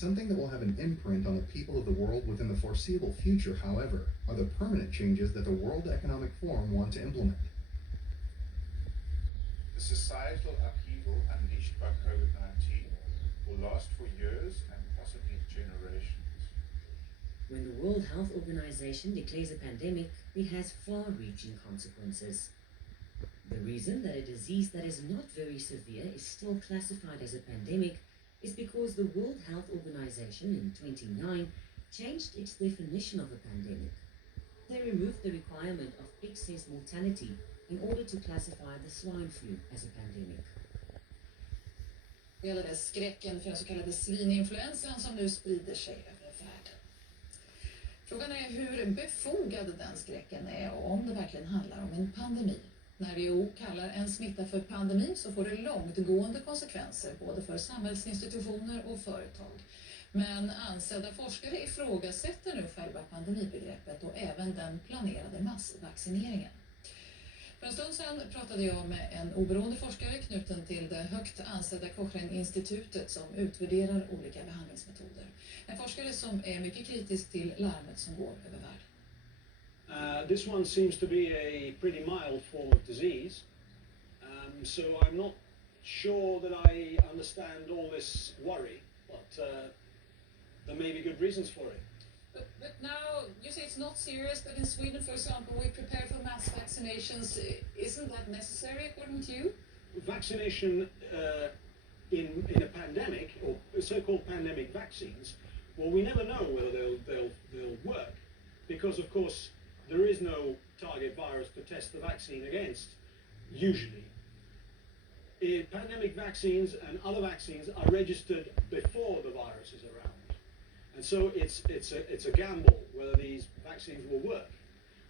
Something that will have an imprint on the people of the world within the foreseeable future, however, are the permanent changes that the World Economic Forum want to implement. The societal upheaval unleashed by COVID-19 will last for years and possibly generations. When the World Health Organization declares a pandemic, it has far-reaching consequences. The reason that a disease that is not very severe is still classified as a pandemic is because the World Health Organization in 2009 changed its definition of a pandemic. They removed the requirement of excess mortality in order to classify the swine flu as a pandemic. Det gäller skräcken för den så kallade svininfluensan som nu sprider sig över världen. Frågan är hur befogad den skräcken är och om det verkligen handlar om en pandemi. När WHO kallar en smitta för pandemi så får det långtgående konsekvenser både för samhällsinstitutioner och företag. Men ansedda forskare ifrågasätter nu själva pandemibegreppet och även den planerade massvaccineringen. För en stund sedan pratade jag med en oberoende forskare knuten till det högt ansedda Cochrane-institutet som utvärderar olika behandlingsmetoder. En forskare som är mycket kritisk till larmet som går över världen. This one seems to be a pretty mild form of disease, so I'm not sure that I understand all this worry, but there may be good reasons for it. But now you say it's not serious, but in Sweden, for example, we prepare for mass vaccinations. Isn't that necessary according to you? Vaccination in a pandemic, or so-called pandemic vaccines, well, we never know whether they'll work, because of course there is no target virus to test the vaccine against, usually. Pandemic vaccines and other vaccines are registered before the virus is around. And so it's a gamble whether these vaccines will work.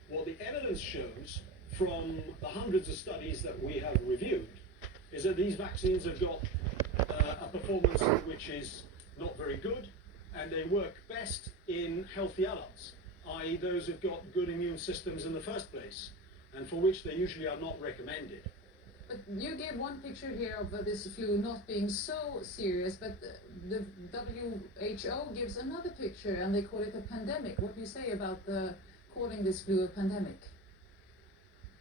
What the evidence shows from the hundreds of studies that we have reviewed is that these vaccines have got a performance which is not very good, and they work best in healthy adults, i.e. those who've got good immune systems in the first place, and for which they usually are not recommended. But you gave one picture here of this flu not being so serious, but the WHO gives another picture and they call it a pandemic. What do you say about calling this flu a pandemic?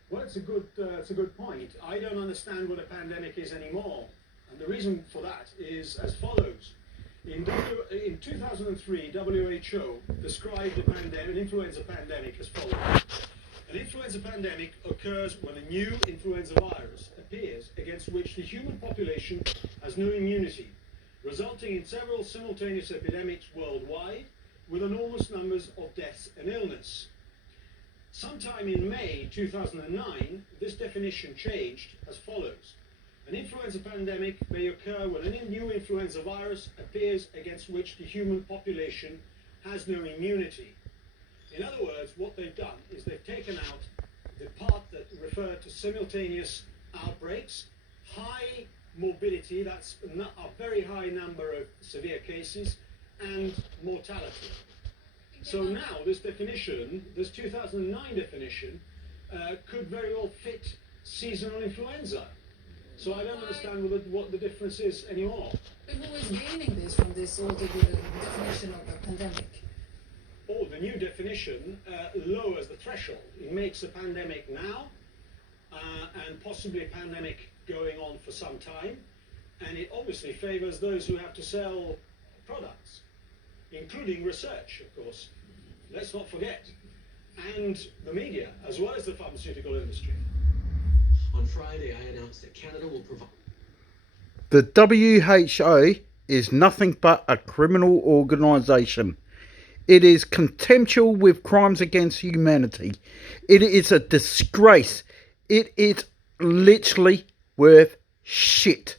Well, it's a good point. I don't understand what a pandemic is anymore, and the reason for that is as follows. In 2003, WHO described an influenza pandemic as follows. An influenza pandemic occurs when a new influenza virus appears against which the human population has no immunity, resulting in several simultaneous epidemics worldwide with enormous numbers of deaths and illness. Sometime in May 2009, this definition changed as follows. An influenza pandemic may occur when a new influenza virus appears against which the human population has no immunity. In other words, what they've done is they've taken out the part that referred to simultaneous outbreaks, high morbidity, that's a very high number of severe cases, and mortality. So now this definition, this 2009 definition, could very well fit seasonal influenza. So I don't understand what the difference is anymore. But who is gaining this from this altered definition of a pandemic? Oh, the new definition lowers the threshold. It makes a pandemic now and possibly a pandemic going on for some time. And it obviously favors those who have to sell products, including research, of course. Let's not forget. And the media, as well as the pharmaceutical industry. On Friday, I announced that Canada will provide... The WHO is nothing but a criminal organisation. It is contemptuous with crimes against humanity. It is a disgrace. It is literally worth shit.